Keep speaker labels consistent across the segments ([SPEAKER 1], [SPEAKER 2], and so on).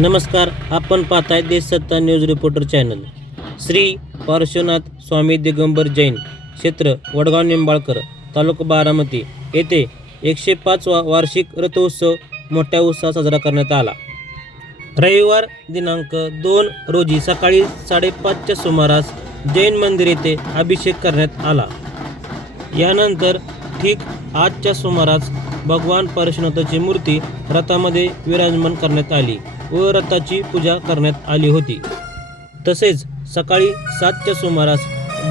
[SPEAKER 1] नमस्कार आपण पाहताय Desh Satta news reporter channel. Shri Parshwanath Swami Digambar Jain क्षेत्र वडगाव निंबाळकर तालुका बारामती येथे एकशे पाचवा वार्षिक रथोत्सव मोठ्या उत्साहात साजरा करण्यात आला. रविवार दिनांक दोन रोजी सकाळी साडेपाचच्या सुमारास जैन मंदिर येथे अभिषेक करण्यात आला. यानंतर ठीक आजच्या सुमारास भगवान परशुनाथाची मूर्ती रथामध्ये विराजमान करण्यात आली व रथाची पूजा करण्यात आली होती. तसेच सकाळी सातच्या सुमारास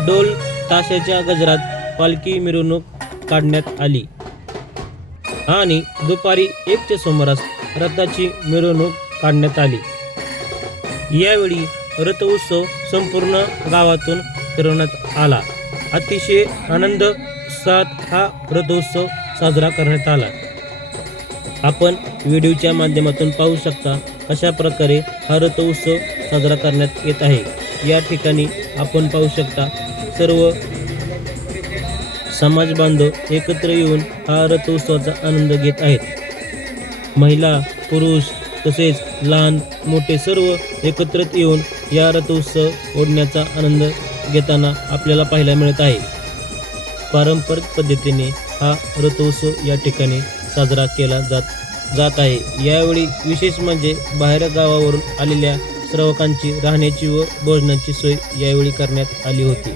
[SPEAKER 1] डोल ताशाच्या गजरात पालखी मिरवणूक काढण्यात आली. आणि दुपारी एकच्या सुमारास रथाची मिरवणूक काढण्यात आली. यावेळी रथ उत्सव संपूर्ण गावातून फिरवण्यात आला. अतिशय आनंद सात हा रथोत्सव साजरा करण्यात आला. आपण व्हिडिओच्या माध्यमातून पाहू शकता अशा प्रकारे हा रथोत्सव साजरा करण्यात येत आहे. या ठिकाणी आपण पाहू शकता सर्व समाज बांधव एकत्र येऊन हा रथोत्सवाचा आनंद घेत आहेत. महिला पुरुष तसेच लहान मोठे सर्व एकत्रित येऊन या रथोत्सव ओढण्याचा आनंद घेताना आपल्याला पाहायला मिळत आहे. पारंपरिक पद्धतीने हा रथोत्सव या ठिकाणी साजरा केला जात जात आहे. यावेळी विशेष म्हणजे बाहेर गावावरून आलेल्या श्रवकांची राहण्याची व भोजनाची सोय यावेळी करण्यात आली होती.